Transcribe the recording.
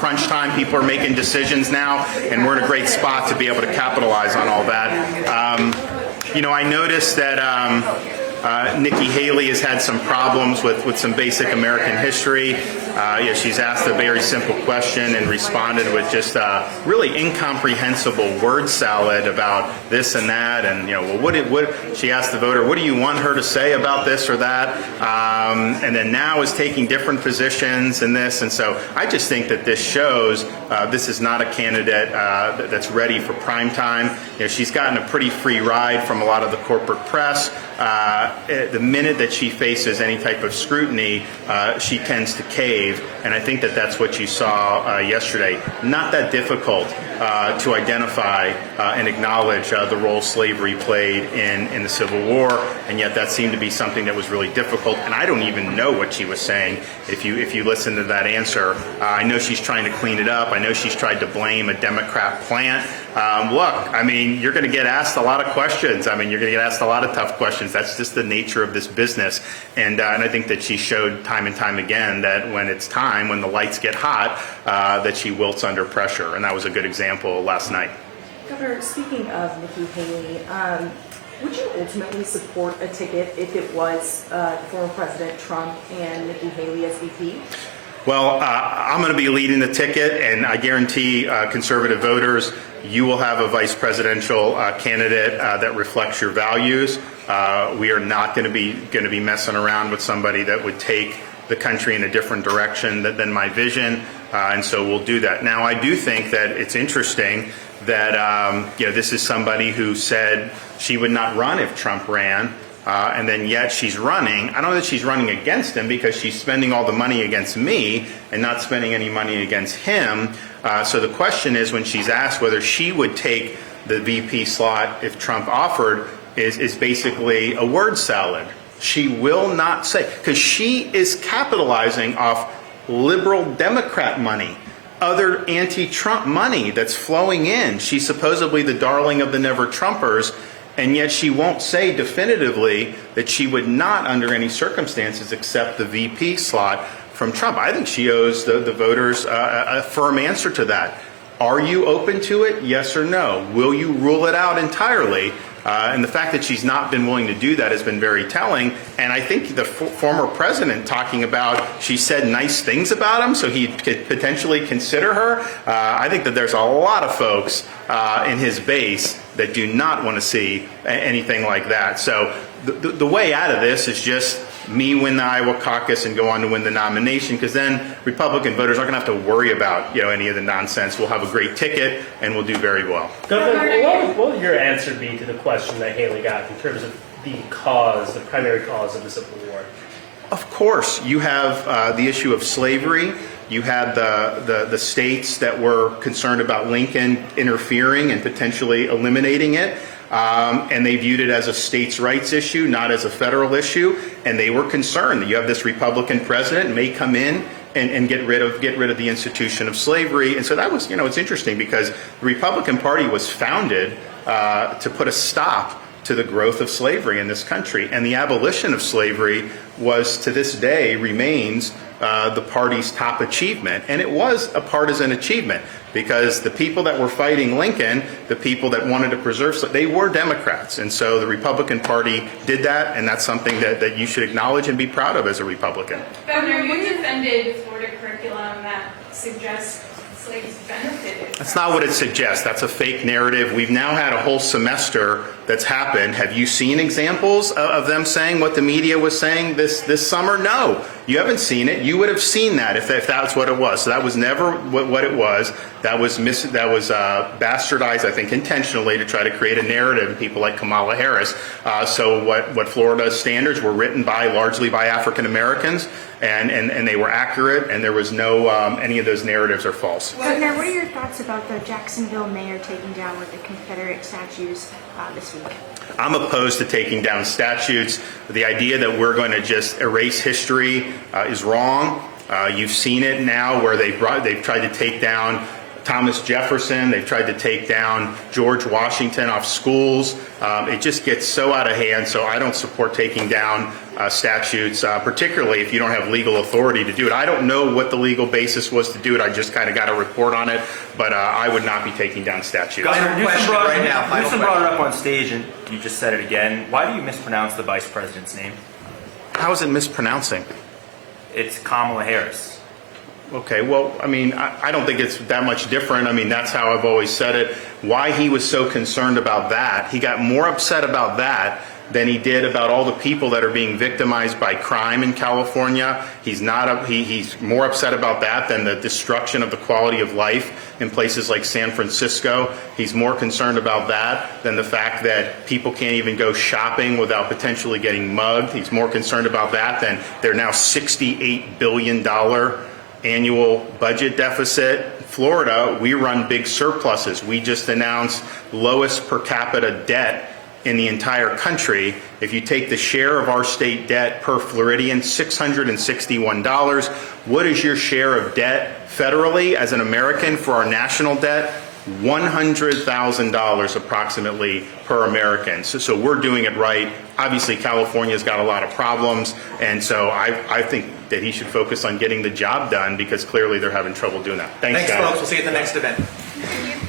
crunch time. People are making decisions now, and we're in a great spot to be able to capitalize on all that. You know, I noticed that Nikki Haley has had some problems with some basic American history. She's asked a very simple question and responded with just really incomprehensible word salad about this and that. And well, she asked the voter, what do you want her to say about this or that? And then now is taking different positions in this. And so I just think that this shows this is not a candidate that's ready for prime time. She's gotten a pretty free ride from a lot of the corporate press. The minute that she faces any type of scrutiny, she tends to cave, and I think that that's what you saw yesterday. Not that difficult to identify and acknowledge the role slavery played in the Civil War, and yet that seemed to be something that was really difficult, and I don't even know what she was saying if you listen to that answer. I know she's trying to clean it up. I know she's tried to blame a Democrat plant. Look, I mean, you're going to get asked a lot of questions. I mean, you're going to get asked a lot of tough questions. That's just the nature of this business. And I think that she showed time and time again that when it's time, when the lights get hot, that she wilts under pressure. And that was a good example last night. Governor, speaking of Nikki Haley, would you ultimately support a ticket if it was former President Trump and Nikki Haley as VP? Well, I'm going to be leading the ticket, and I guarantee conservative voters, you will have a vice presidential candidate that reflects your values. We are not going to be messing around with somebody that would take the country in a different direction than my vision, and so we'll do that. Now, I do think that it's interesting that this is somebody who said she would not run if Trump ran. And then yet she's running. I don't know that she's running against him because she's spending all the money against me and not spending any money against him. So the question is, when she's asked whether she would take the VP slot if Trump offered, is basically a word salad. She will not say, because she is capitalizing off liberal Democrat money, other anti-Trump money that's flowing in. She's supposedly the darling of the never-Trumpers. And yet she won't say definitively that she would not, under any circumstances, accept the VP slot from Trump. I think she owes the voters a firm answer to that. Are you open to it? Yes or no? Will you rule it out entirely? And the fact that she's not been willing to do that has been very telling. And I think the former president talking about, she said nice things about him, so he could potentially consider her. I think that there's a lot of folks in his base that do not want to see anything like that. So the way out of this is just me win the Iowa caucus and go on to win the nomination, because then Republican voters aren't going to have to worry about any of the nonsense. We'll have a great ticket and we'll do very well. Governor, what would your answer be to the question that Haley got in terms of the primary cause of the Civil War? Of course, you have the issue of slavery. You had the states that were concerned about Lincoln interfering and potentially eliminating it. And they viewed it as a states' rights issue, not as a federal issue, and they were concerned that you have this Republican president may come in and get rid of the institution of slavery. And so that was, it's interesting because the Republican Party was founded to put a stop to the growth of slavery in this country, and the abolition of slavery was, to this day, remains the party's top achievement. And it was a partisan achievement because the people that were fighting Lincoln, the people that wanted to preserve slavery, they were Democrats. And so the Republican Party did that, and that's something that you should acknowledge and be proud of as a Republican. Governor, you defended Florida curriculum that suggests slaves benefited. That's not what it suggests. That's a fake narrative. We've now had a whole semester that's happened. Have you seen examples of them saying what the media was saying this summer? No, you haven't seen it. You would have seen that if that's what it was. So that was never what it was. That was bastardized, I think, intentionally to try to create a narrative. People like Kamala Harris. So what Florida's standards were written largely by African Americans, and they were accurate, and there was no any of those narratives are false. Governor, what are your thoughts about the Jacksonville mayor taking down with the Confederate statues this week? I'm opposed to taking down statutes. The idea that we're going to just erase history is wrong. You've seen it now where they've tried to take down Thomas Jefferson. They've tried to take down George Washington off schools. It just gets so out of hand. So I don't support taking down statutes, particularly if you don't have legal authority to do it. I don't know what the legal basis was to do it. I just kind of got a report on it, but I would not be taking down statutes. Final question right now. Final Newsom question. brought it up on stage, and you just said it again. Why do you mispronounce the vice president's name? How is it mispronouncing? It's Kamala Harris. Okay, well, I mean, I don't think it's that much different. I mean, that's how I've always said it. Why he was so concerned about that, he got more upset about that than he did about all the people that are being victimized by crime in California. He's more upset about that than the destruction of the quality of life in places like San Francisco. He's more concerned about that than the fact that people can't even go shopping without potentially getting mugged. He's more concerned about that than their now $68 billion annual budget deficit. Florida, we run big surpluses. We just announced lowest per capita debt in the entire country. If you take the share of our state debt per Floridian, $661. What is your share of debt federally as an American for our national debt? $100,000 approximately per American. So we're doing it right. Obviously, California's got a lot of problems, and so I think that he should focus on getting the job done because clearly they're having trouble doing that. Thanks, guys. Folks. We'll see you at the next event. Thank you.